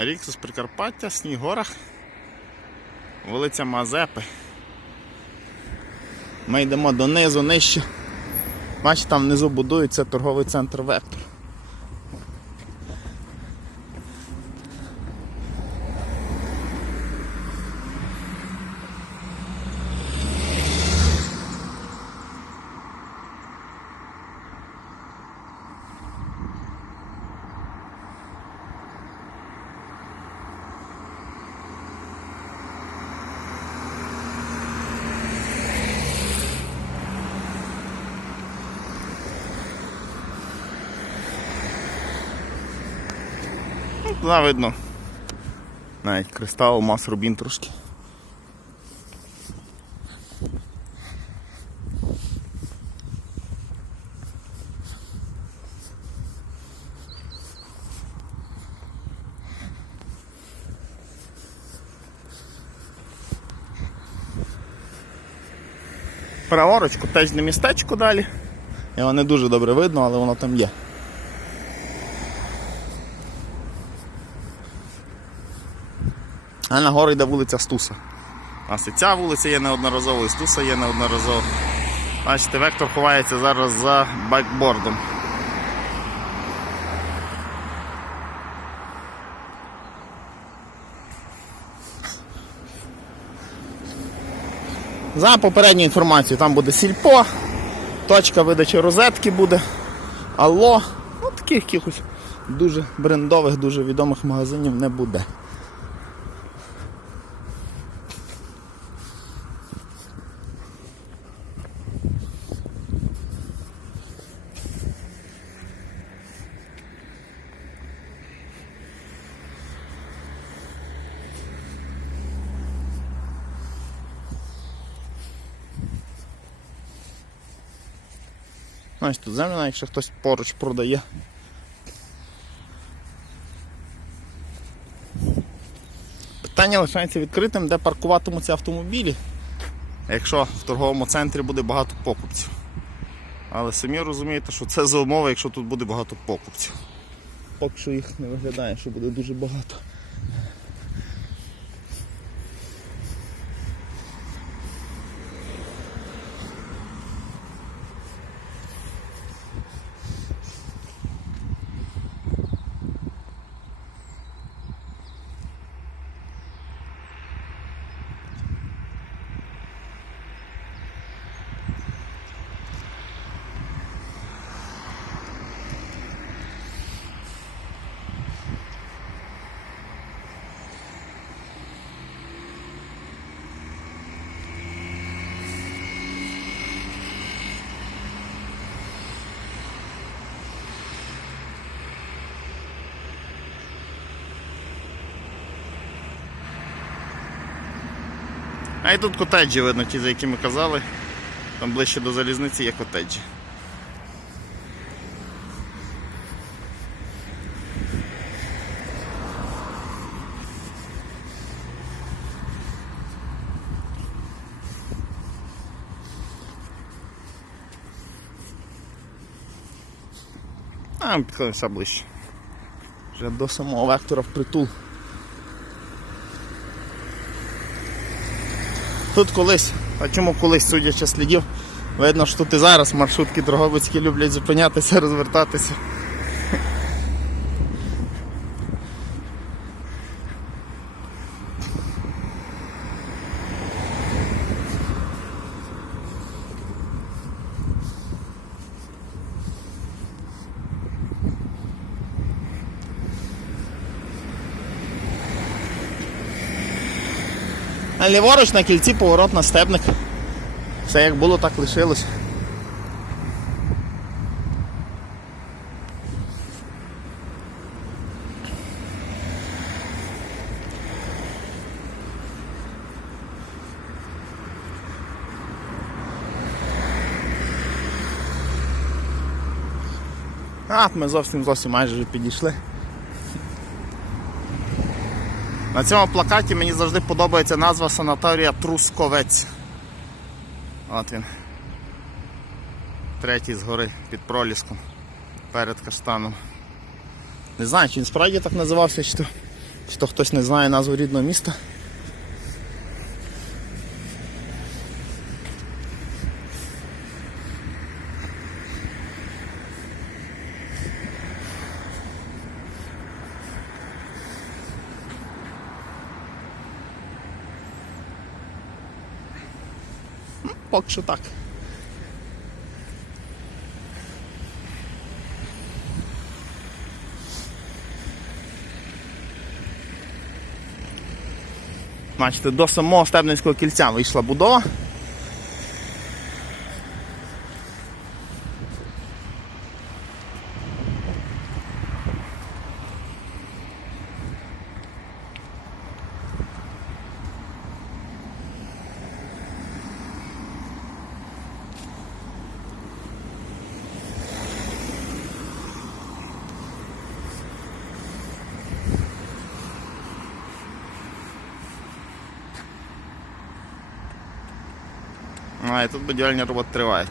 Ріксус Прикарпаття, Снігорах, вулиця Мазепи. Ми йдемо донизу, нижче. Бачите, там внизу будується торговий центр Вектор. Туди видно. Навіть кристал, мас рубін трошки. Праворуч, котежне містечко далі. Його не дуже добре видно, але воно там є. А нагору йде вулиця Стуса. У ця вулиця є неодноразово, і Стуса є неодноразово. Бачите, вектор ховається зараз за байкбордом. За попередньою інформацією, там буде сільпо, точка видачі розетки буде, алло. Ну, таких якихось дуже брендових, дуже відомих магазинів не буде. Знаєш, тут земля, якщо хтось поруч продає. Питання лишається відкритим, де паркуватимуться автомобілі, якщо в торговому центрі буде багато покупців. Але самі розумієте, що це за умови, якщо тут буде багато покупців. Поки що їх не виглядає, що буде дуже багато. А і тут котеджі видно, ті, за які ми казали. Там ближче до залізниці є котеджі. А, ми підходимо все ближче. Вже до самого вектора впритул. Тут колись, а чому колись, судячи слідів, видно, що тут і зараз маршрутки дроговицькі люблять зупинятися, розвертатися. Ліворуч на кільці поворот на стебник. Все як було, так лишилось. А, ми зовсім зовсім майже вже підійшли. На цьому плакаті мені завжди подобається назва санаторія Трусковець. От він. Третій згори під проліском. Перед каштаном. Не знаю, чи він справді так називався, чи то Чи то хтось не знає назву рідного міста. Поки що так. Бачите, до самого Стебницького кільця вийшла будова. А, і тут будівельні роботи тривають.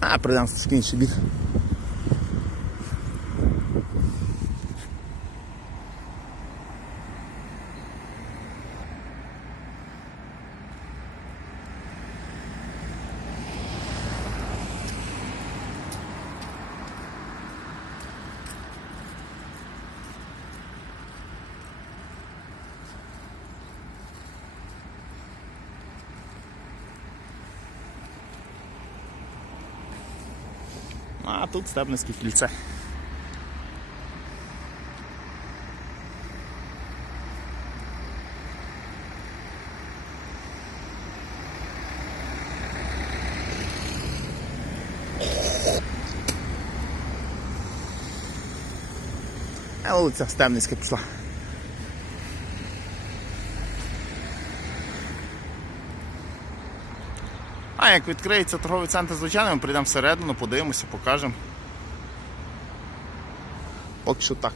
А, прийдемо в інший бік. А тут Стебницьке кільце. А вулиця Стебницька пішла. А як відкриється торговий центр, звичайно, ми прийдемо всередину, подивимося, покажемо. Поки що так.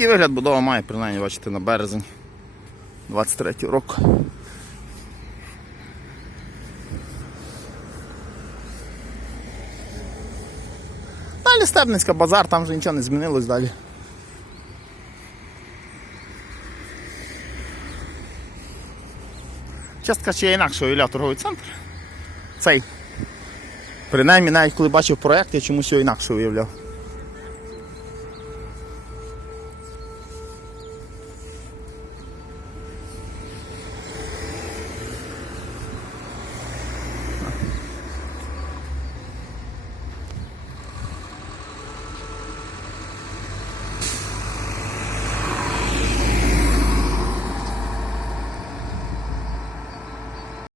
Такий вигляд будова має, принаймні, бачите, на березень 23 року. Далі Стебницька базар, там вже нічого не змінилось далі. Частка ще інакше уявляв торговий центр. Цей. Принаймні, навіть коли бачив проєкт, я чомусь його інакше уявляв.